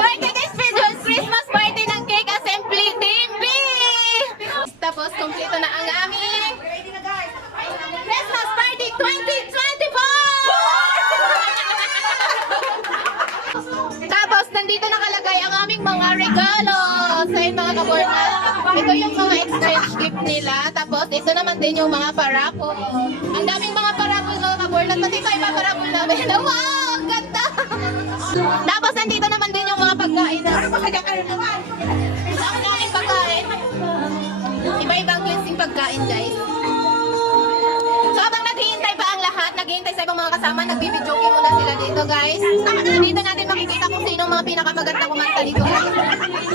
Birthday special Christmas party ng Cake Assembly TV! Tapos, kompleto na ang aming Christmas party 2024! Tapos, nandito nakalagay ang aming mga regalo sa mga kaborna. Ito yung mga exchange gift nila. Tapos, ito naman din yung mga parapol. Ang daming mga parapol mga kaborna. Pati tayo mga parapol namin. Wow! Ang ganda! Tapos, nandito naman din yung mga pagkain. Ang daming pagkain. Iba-ibang klaseng pagkain, guys. So, habang naghihintay pa ang lahat, naghihintay sa ibang mga kasama, nagbibidyoke muna sila dito, guys. Dito natin makikita kung sino ang mga pinakamaganda kumanta dito, guys.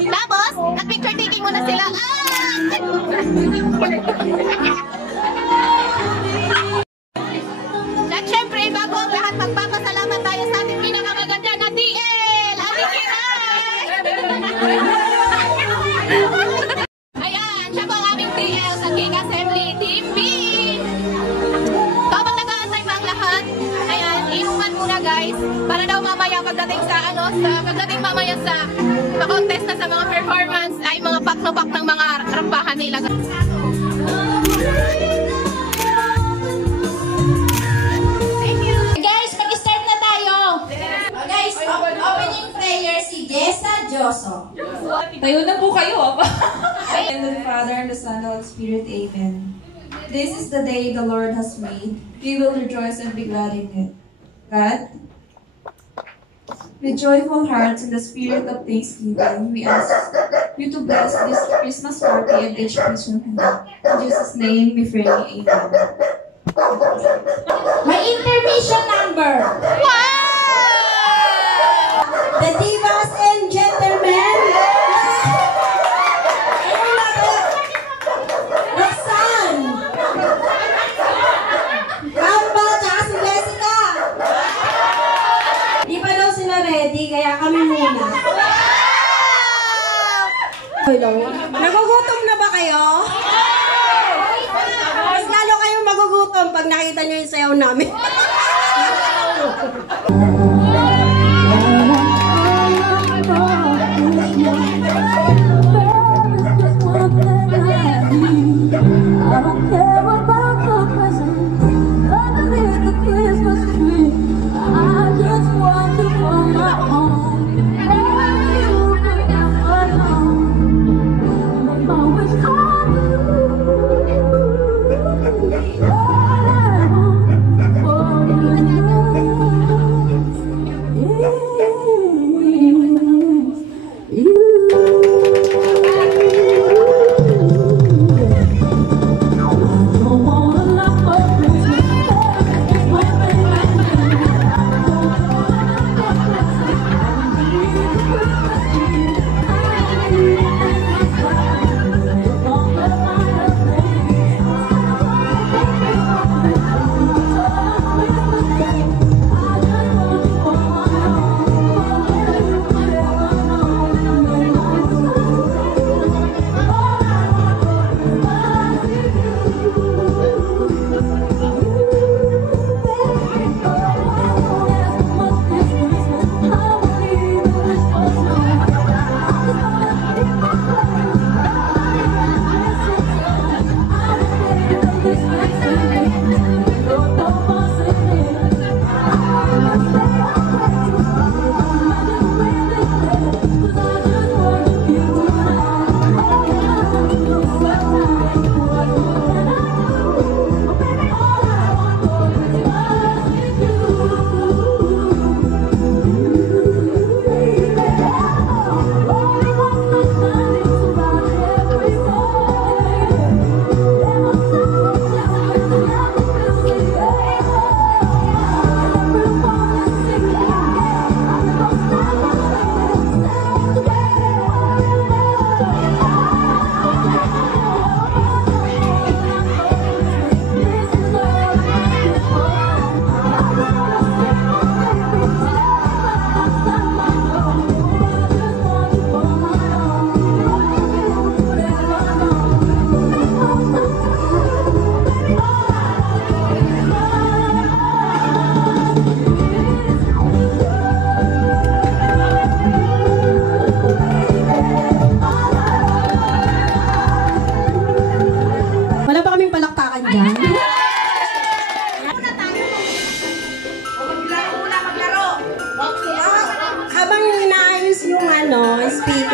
Tapos, nag-picture taking muna sila. At syempre, bago ang lahat, magpapasalamat tayo sa ating pinakamaganda na TL! Ayan, siya po ang aming TL sa Cake Assembly TV! So, habang nag-aantay pa ang lahat, ayan, inuman muna guys, para daw mamaya pagdating mamaya sa pa-contest na sa mga performance, ay mga pak-no-pak ng mga rampahan nila. Guys, mag-start na tayo. Guys, opening prayer si Jessa Joso. Tayo na po kayo. In the Father, and the Son, and the Holy Spirit. Amen. This is the day the Lord has made. We will rejoice and be glad in it. God, with joyful hearts and the spirit of thanksgiving, we ask you to bless this Christmas party and each person. In Jesus' name we pray. Amen. May intermission number. Wow! The divas and gentlemen. Roxanne. Kamba, tsaka si Jessica. Di pa daw sila ready, kaya kami muna. Nagugutom na ba kayo? Mas lalo kayong magugutom pag nakita nyo yung sayaw namin.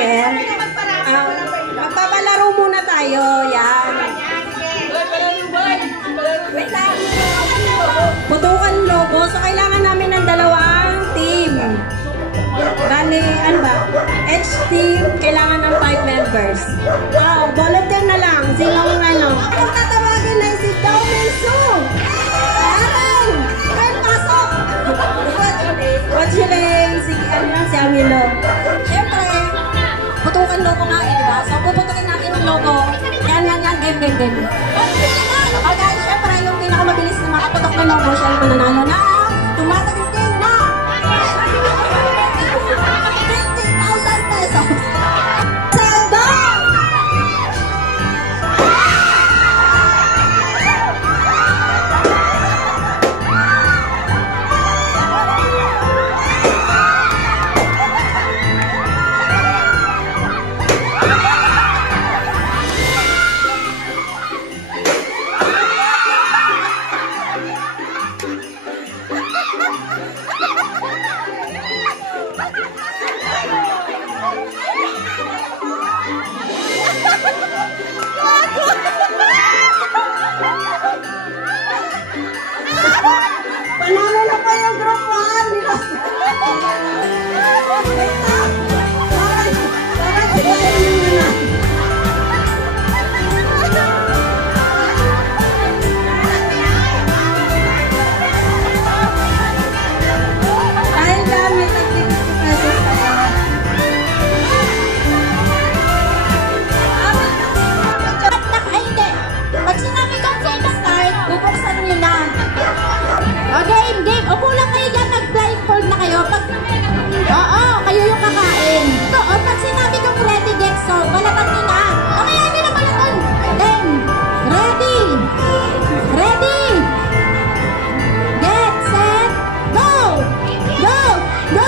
sticker. Magpapalaro muna tayo. Yan. Wait lang. Putukan logo. So, kailangan namin ng dalawang team. Bali, ano ba? Each team, kailangan ng 5 members. Volunteer na lang. Sinong ano? Kung tatawagin na si Domensu. Ayan! Kayo pasok! What's your name? Sige, ano lang si Amilo. Siyempre, putukan logo nga eh, diba? So, puputukin natin yung logo. Yan. Game. Okay, siyempre, yung pinakamabilis na makaputok na logo, siya yung mananalo na tumatagin na 50,000 pesos. Sendo! Panalo na po yung group 1. Parang sigayin nyo na. Dahil dyan, may 50 pesos tayo. Ay, hindi. Pag sinabi kong start, bubuksan nyo na. Okay, game. Upo lang kayo dyan, nag-blindfold na kayo. Oo, kayo yung kakain. So, pag sinabi kong ready, get so, balatan nyo na. Okay, ano na balatan? Then, ready. Ready. Get, set, go. Go. Go.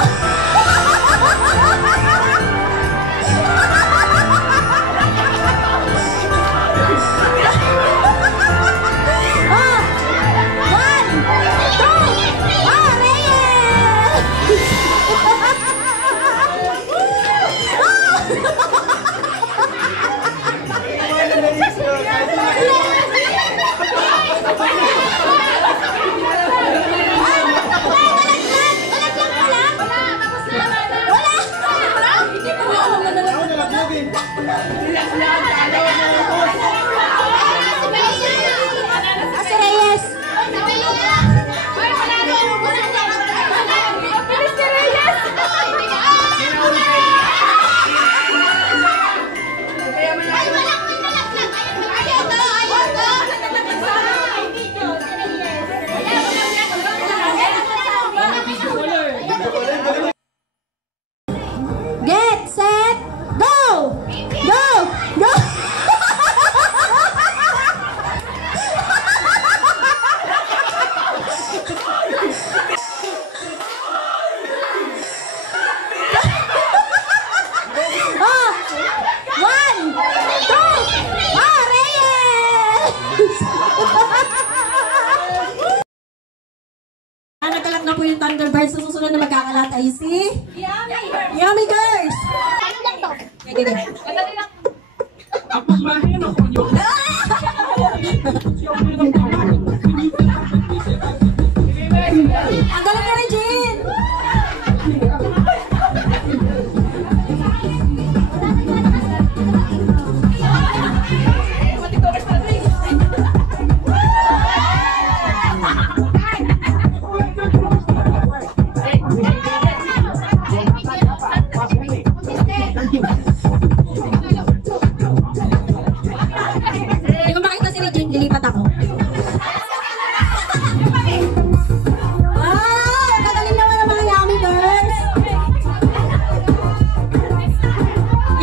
Get, set, go! Go! Go! Nagkalat na po yung Thunderbirds. Sa susunod na magkakalat ay si Yummy Girls! Ang galing na rin, Jean! Hindi ko makita si Regine, lilipat ako. Kagaling naman ang mga Yummy Girls.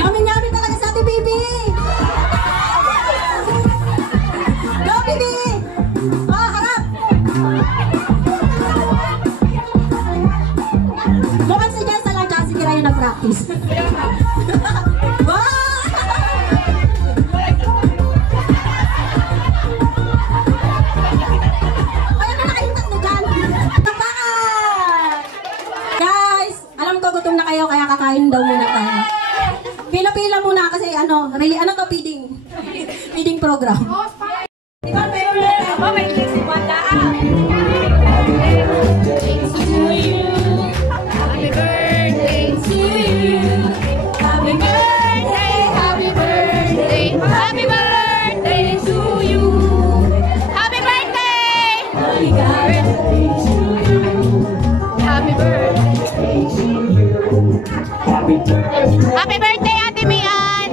Yummy talaga sa ating Bibi. Go, Bibi! Harap! Mukhang si Jessa lang kasi kira yung nag-practice. Guys, alam ko gutom na kayo kaya kakain daw muna tayo. ano to, feeding. Feeding program. Diba, pero may kiss si Wanda. Happy birthday to you. Happy birthday, happy birthday, happy birthday to you. Happy birthday! Happy birthday to you. Happy birthday to you. Happy birthday, Ate Mian!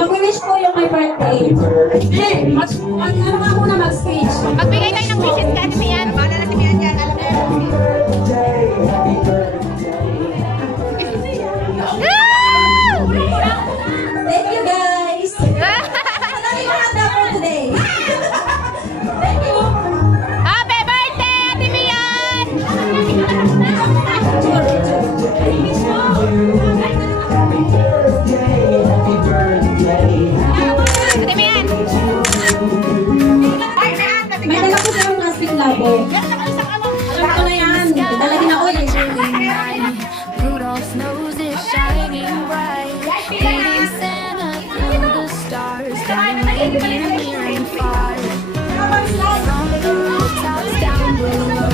Mag-wish po yung my birthday. Ano nga muna mag-speech? Magbigay tayo ng wishes ka, Ate Mian. Bahala na si Mian dyan. Alam na Thank you guys! Madami mga dapo today. Thank you! Happy birthday, Ate Mian! Ate Mian! May dala ko sa plastic labo. Alam ko na yan. Dalagin ako eh. Rudolph's nose is shining bright, leading Santa through the stars, guiding near and far. From the rooftops down below,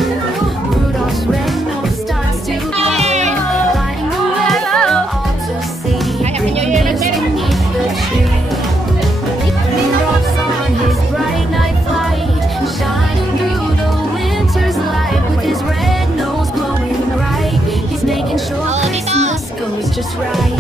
Rudolph's red nose starts to glow, lighting the way for all to see. Beneath the tree, Rudolph's on his bright night flight, shining through the winter's light with his red nose glowing bright. He's making sure Christmas goes just right.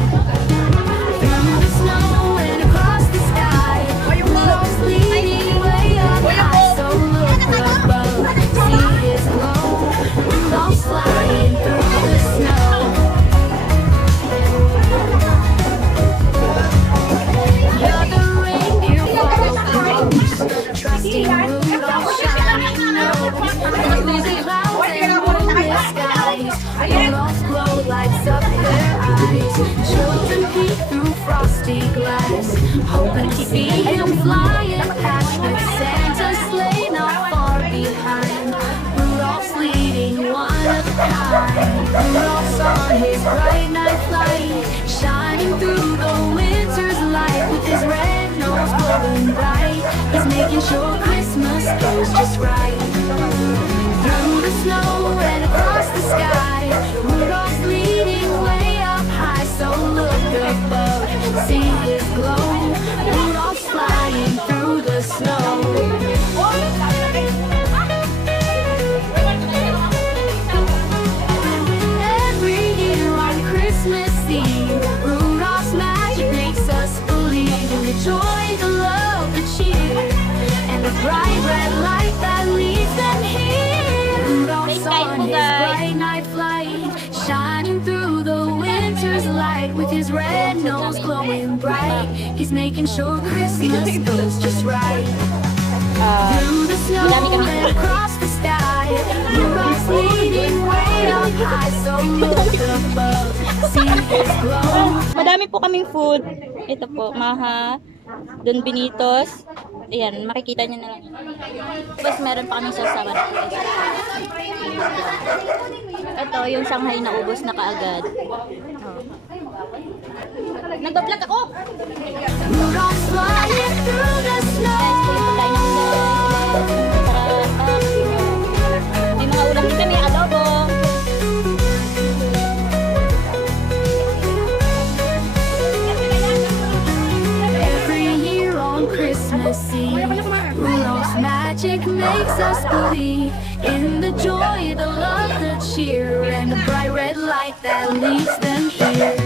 Through the snow and across the sky, Rudolph's leading way up high. So look above, see his glow. Rudolph's flying through the snow. You're the reindeer follows, trusting Rudolph's shining nose. Through the clouds and moonlit skies, Rudolph's glow lights up their eyes. Children peek through frosty glass, hoping to see him flying past with Santa's sleigh not far behind. Rudolph's leading one of a kind. Rudolph's on his bright night flight, shining through the winter's light with his red nose glowing bright. He's making sure Christmas goes just right. Through the snow and across the sky, Rudolph's leading way up high. So look above, see his glow. Rudolph's flying through the snow. Every year on Christmas Eve, Rudolph's magic makes us believe in the joy, the love, the cheer, and the bright red light that leads them here. Rudolph's on his bright night flight, shining through the winter's light with his red nose glowing bright. He's making sure Christmas goes just right. Through the snow and across the sky, Rudolph's leading way up high. So look above, see his glow. Madami po kaming food. Ito po, Maha, Don Benitos. Ayan, makikita niyo na lang. Tapos meron pa kaming sasawan. Ito, yung Shanghai na ubos na kaagad. Nagbablog ako! Rudolph's flying through the snow. May mga ulam din kami, adobo. Every year on Christmas Eve, Rudolph's magic makes us believe in the joy, the love, the cheer, and the bright red light that leads them here.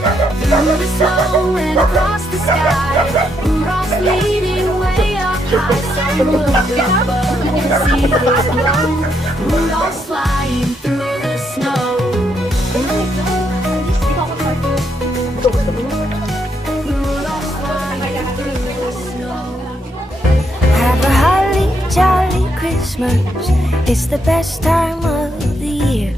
Through the snow and across the sky, Rudolph's leading way up high. So look above and see his glow. Rudolph's flying through the snow. Rudolph's flying through the snow. Have a holly jolly Christmas. It's the best time of the year.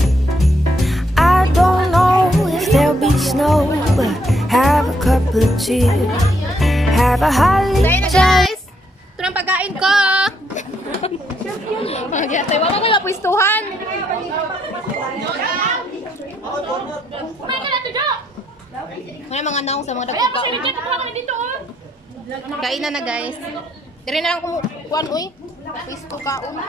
I don't know if there'll be snow, but have a cup of cheer. Have a holly Tayo na guys! Ito na ang pagkain ko! Magyatay, wala ko yung mapwistuhan! Kumain ka na to, Jo! May mga naong sa mga nagkakaon. Kain na guys. Dire na lang kuan uy. Pisto kaon.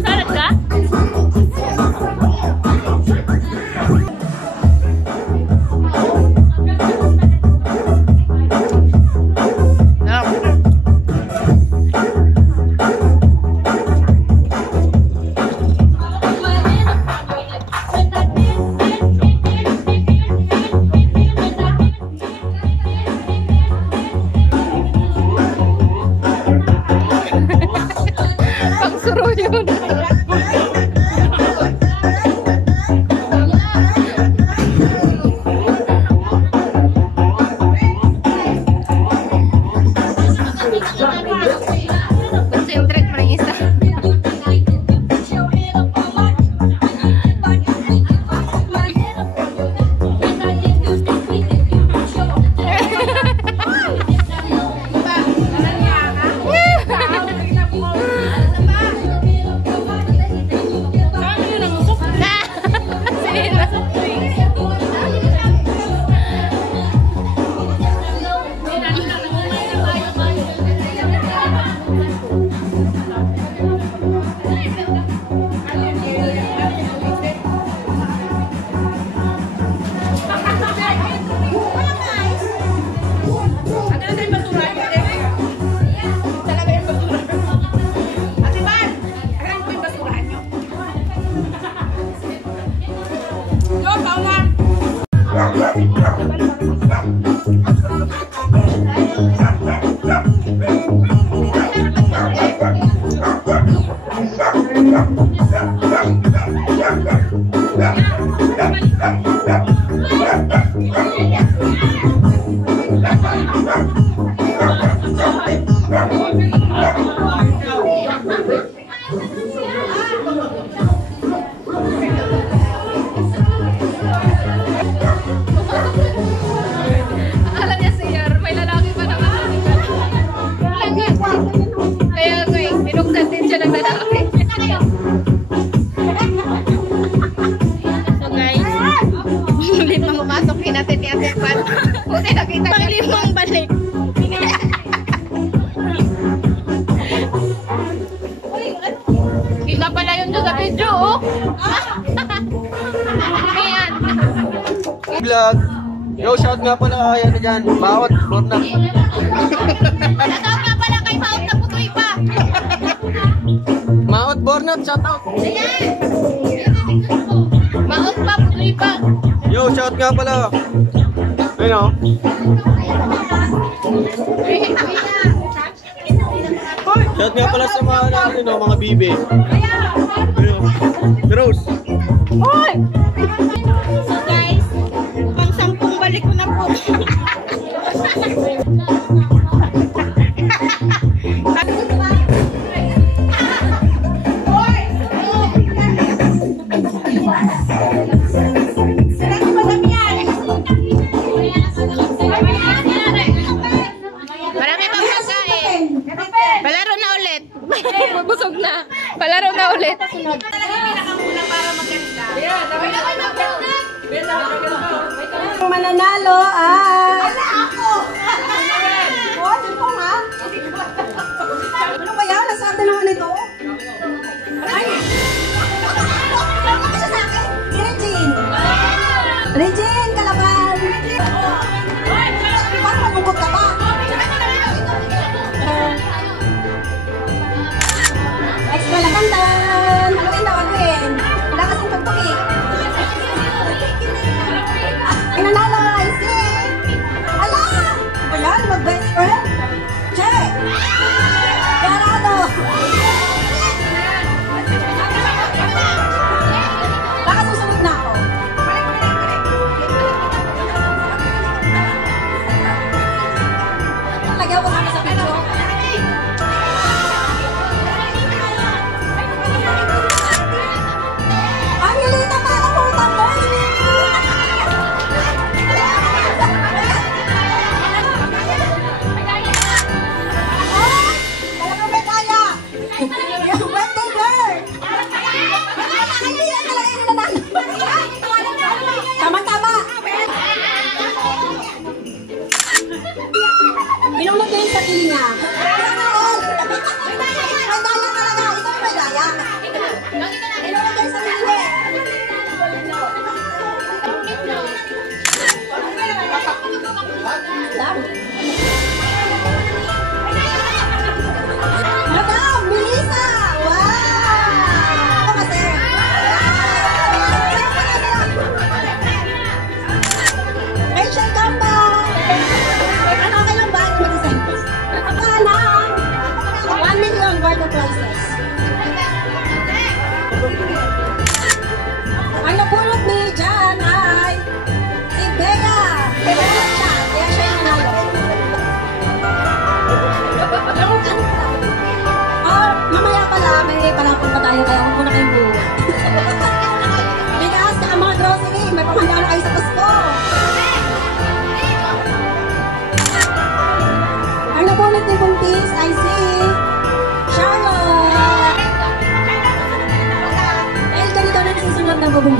Salad ka? Pagsuro yun. Concentrate pa rin isa. Alam niya sir, may lalaki pa naman. Kaya binuksan din siya ng lalaki. So guys, limang pumasok din natin ni Ate Pat. Buti nakita niya limang balik. Kita pala yun doon sa video, oh. Ayan. Vlog. Yo, shout nga pala kaya na dyan. Bawat borna. Shoutout nga pala kay Maot na Putoy pa. Maot borna, shout out. Ayan. Maot pa, Putoy pa. Yo, shout nga pala. Ayun o. Shout nga pala sa mga bibe. Rose. Hoy! So guys, pang 10 balik ko na po. Marami pang pagkain. Palaro na ulit. Busog na. Palaro na ulit. Ang mananalo ay... Oh, ito po nga. Ano ba yan? Nasa atin naman ito. Ay! Ano siya sa akin? Si Regine. Regine, kalaban. Parang malungkot ka ba? Extra lakantan. Haluin daw, haluin. Lakas ng tagpuki. Nanalo ay si... Ala! Wala, mag-best friend. Check!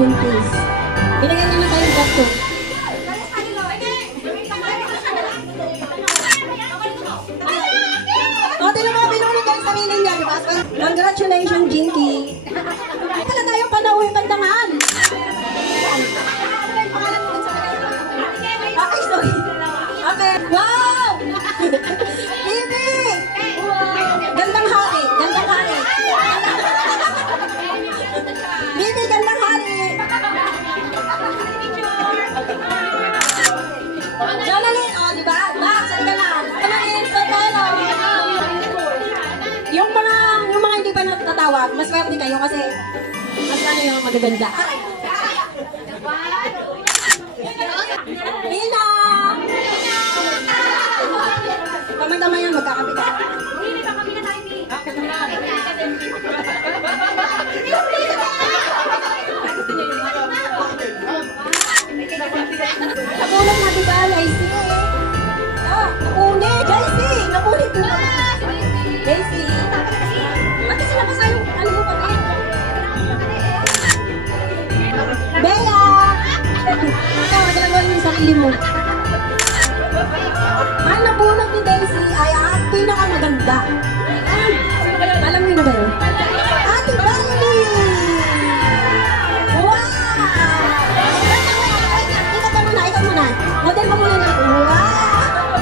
buntis. Binigay niya na sa'yo doktor. O, tinan mo, binuli niya yung sarili niya, di ba? Congratulations, Jinky. Pala tayo panauhin kantangan. Okay, sorry. Okay. Wow! Bibi! Gandang hari. Gandang hari. Bibi, gandang hari. Jonalyn, o, di ba? Max, saan ka na? Jonalyn, Sotelo. Yung mga hindi pa natatawag, mas swerte kayo kasi mas ano yung magaganda. Nina! Kamay-kamay yan, magkakapit ka. Nakulit na diba, Lacy? Ah, nakulit! Jacy! Nakulit diba? Lacy! Ba't kasi nabasa yung ano mo pag Bea! Ikaw, nagalagoin yung sarili mo. Ang nabunot ni Daisy ay ang pinakamaganda. Alam niyo na ba yun? Ate Bali! Wow! Ikaw muna. Model mo muna na. Wow!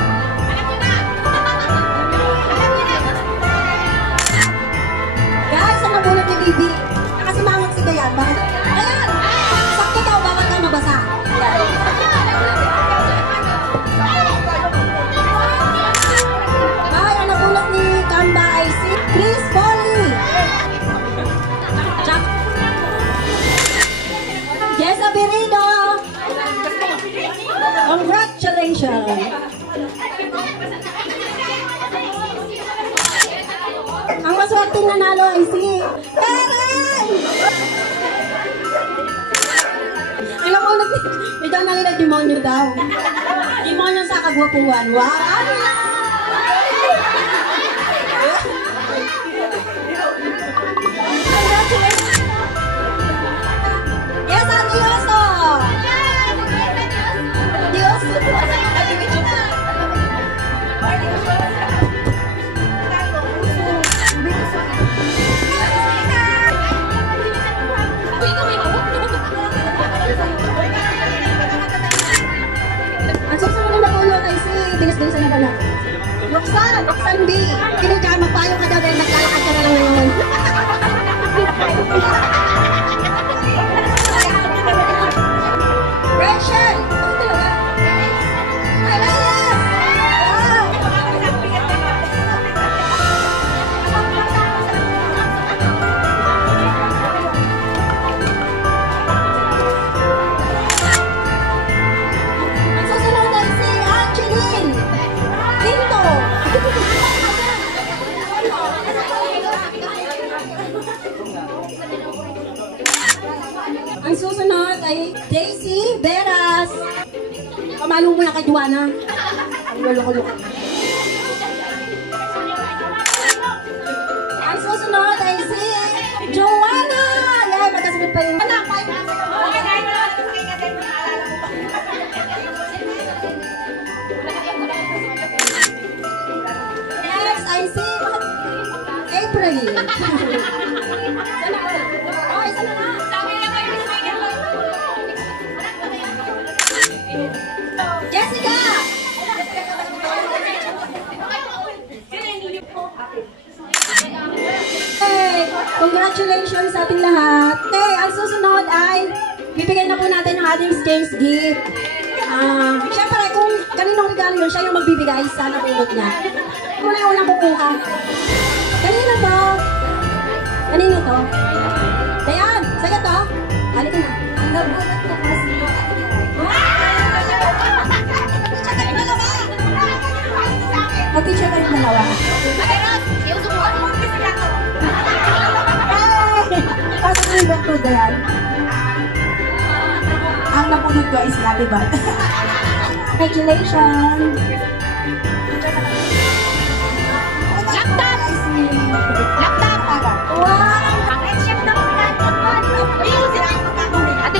Guys, ang nabunot ni Bibi. Nakasimangot si Dayan. Bakit? Ayan! Sakto daw, bawat ka mabasa. Ay, ang nabunot ni Kamba ay si Chris Polly. Jessa Birido. Congratulations. Ang maswerteng nanalo ay si Karen. Ang nabunot ni Jonalyn na demonyo daw. Demonyo sa kagwapuan. Wow! Yes, Ate Yoso! Dioso! Ang susunod na nakulot ay si Bilis-bilis na naman. Roxanne B. Kinudyan, magpayo ka daw dahil naglalakad ka na lang ngayon. Rachel! Ako talaga. Elias! Wow! Ang susunod ay si Angeline Quinto. Ang susunod ay Daisy Veras. Pamalo mo na kay Juana. Ang lolo-lolo. Ang susunod ay si Joanna. Yay, magkasunod pa yun. Anak, next ay si April. Sana all. Okay, sana na. Jessica! Hey, congratulations sa ating lahat. Hey, ang susunod ay bibigyan na po natin ang ating James gift. Siyempre, kung kaninong regalo yun, siya yung magbibigay sa napulot niya. Kung na yung unang kukuha. Kanino to? Kanino to? Dayan, sa'yo to? Halika na. Ang nabunot ko kasi. Mag-picture kayo dalawa. Kasi nilibot ko dyan. Ang napulot ko ay si Ate Bat. Congratulations! Laptop! Laptop! Wow! Ate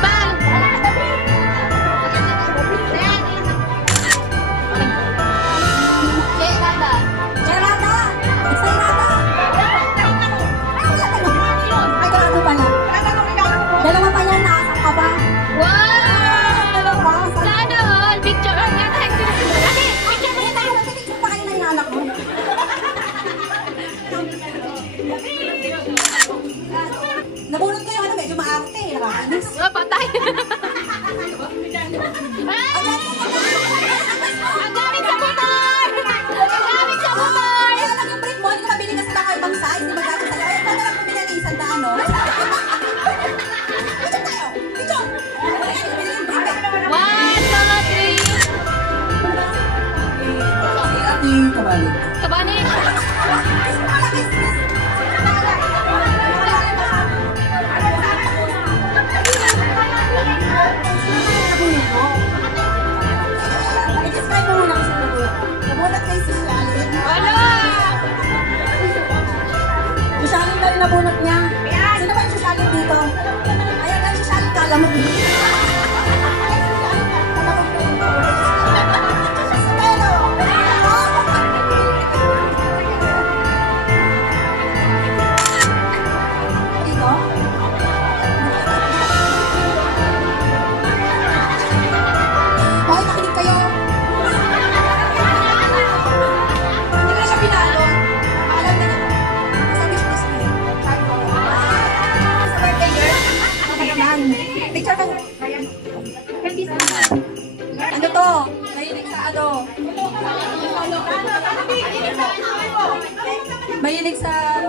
mahilig sa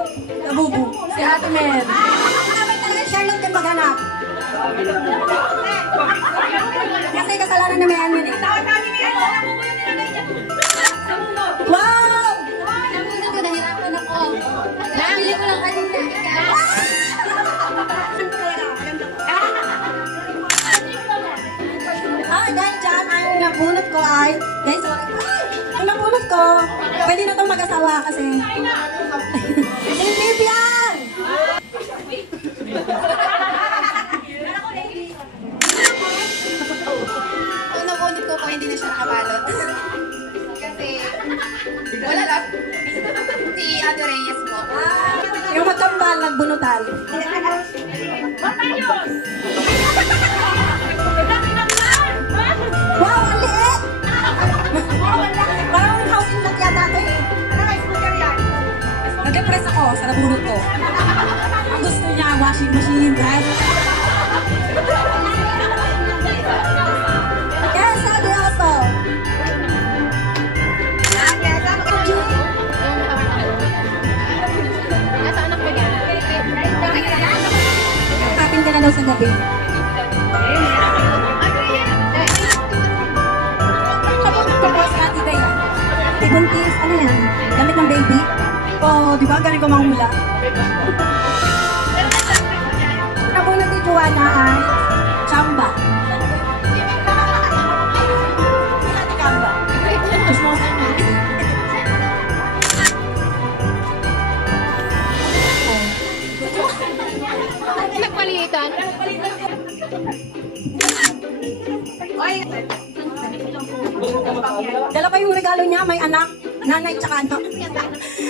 bubu. Si Ate Mel. Dapat talaga Charlotte yung maghanap. Kasi kasalanan na may amin eh. Wow! Namunod ko, nahirapan ako. Nabili ko lang kanina. Dahil dyan, ang nabunot ko ay, guys, ang nabunot ko, pwede na itong mag-asawa kasi. Hindi yan! Ang nabunot ko kung hindi na siya nakabalot. Kasi, wala lang. Si Ate Reyes po. Yung matambal, nagbunutan. Wow, ang liit! Parang house in lot yata ito eh. Nag-depress ako sa nabunot ko. Ang gusto niya, washing machine, right? Yes, sabi also. Nasa anak ko yan. Kapin ka na daw sa gabi. Tapos Ate Day. Tibuntis, ano yan? Gamit ng baby? Oh, di ba? Galing ko manghula. Nabunod ni Joanna ay Chamba. Chamba. Nagpalitan. Dala pa yung regalo niya, may anak, nanay, tsaka anak.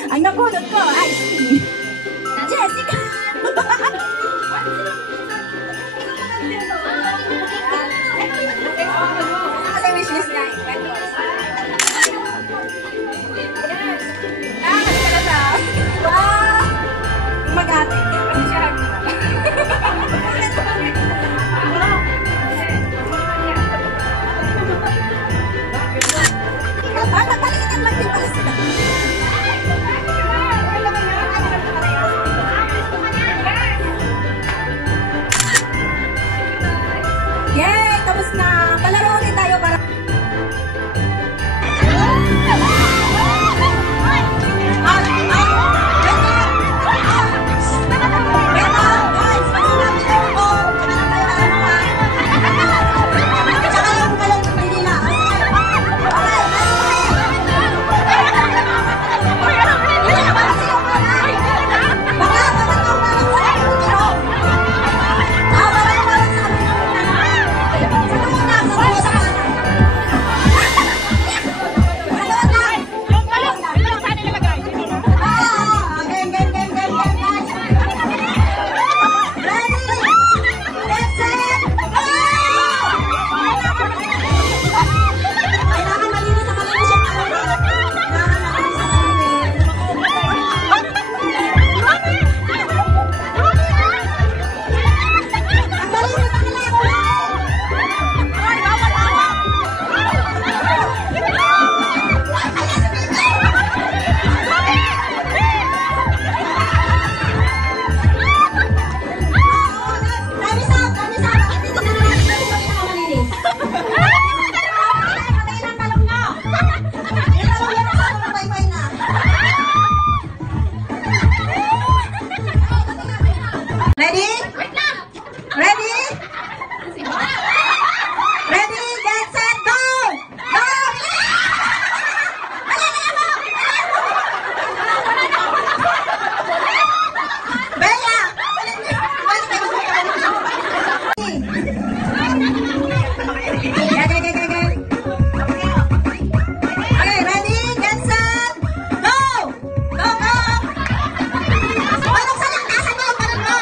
Ang nabunod ko ay si Jessica. Kasi wishlist niya. Mag-ate. Magpalitan lang din pala sila. Yay! Tapos na! Palaro ulit tayo para... Ready? Ready? Ready, get set, go! Go! Bella! Okay, ready, get set, go! Go, go! Balok sa lang, nasa mo, balok mo!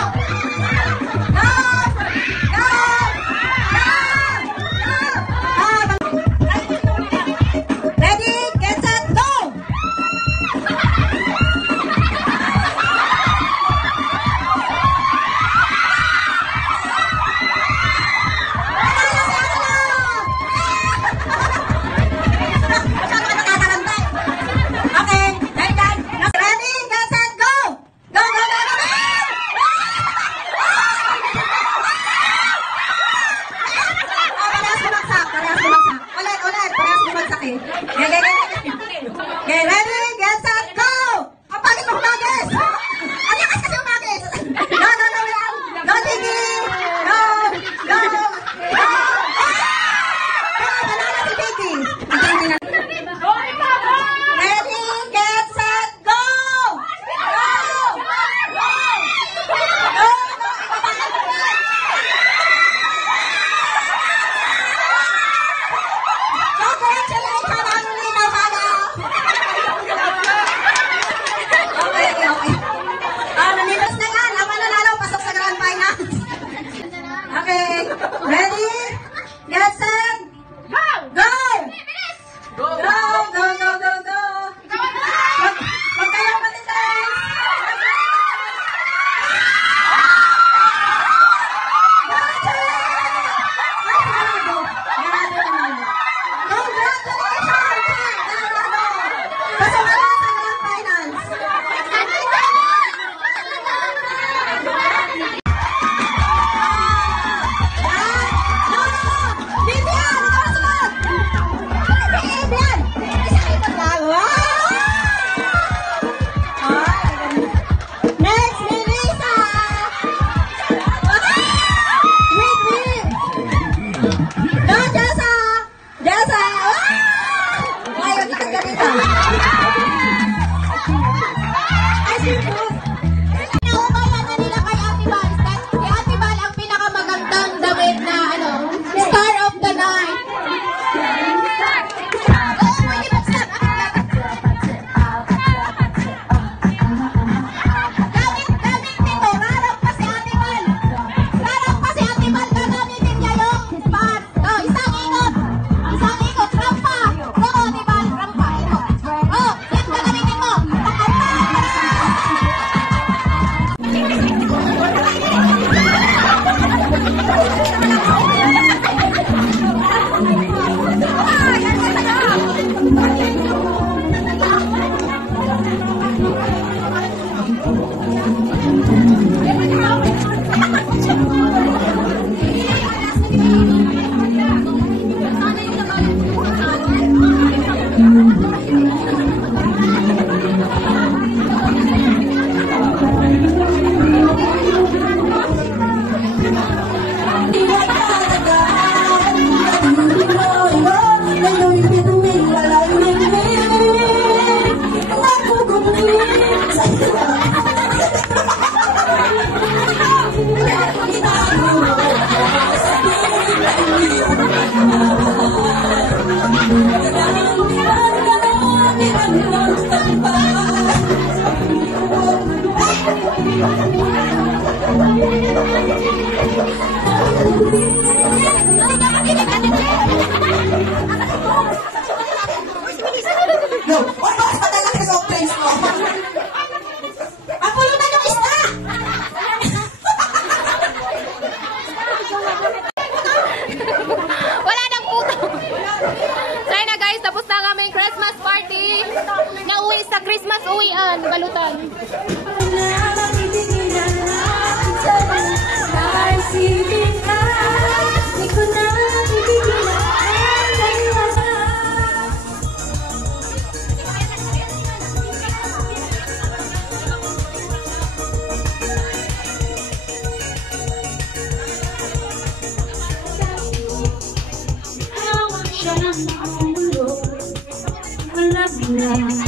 Naubayan na nila kay Ate Val. Kay Ate Val ang pinakamagandang damit na Star of the Night. Gamit nito, rarap pa si Ate Val. Rarap pa si Ate Val, gagamitin niya yung pad. Oh, isang ikot. Isang ikot, rampa. Oo, Ate Val, rampa. Ikot. Oh, yan gagamitin mo. Wala nang puto. So yun na guys, tapos na kami Christmas party. Nauwi sa Christmas uwian, balutan. Walang